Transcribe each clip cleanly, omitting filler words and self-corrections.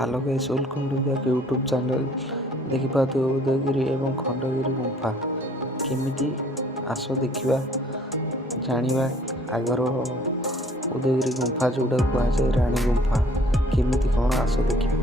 Hello guys, welcome to the YouTube channel. देखिपारे उदयगिरी एवं खंडगिरी गुंफा केमिति आस देखा जाना। आगर उदयगिरी गुंफा जोटा कहुए राणी गुंफा केमिति कौन आस देखा।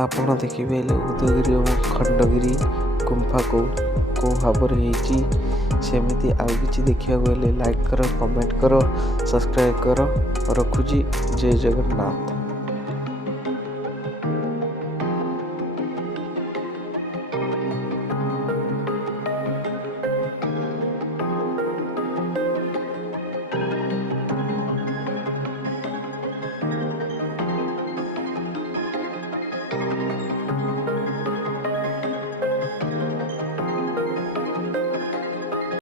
आपण देखिए उदयगिरी और खंडगिरी गुंफा को भाव सेमती आउ कि देखा गले लाइक करो, कमेंट करो, सब्सक्राइब करो। रखुची। जय जगन्नाथ।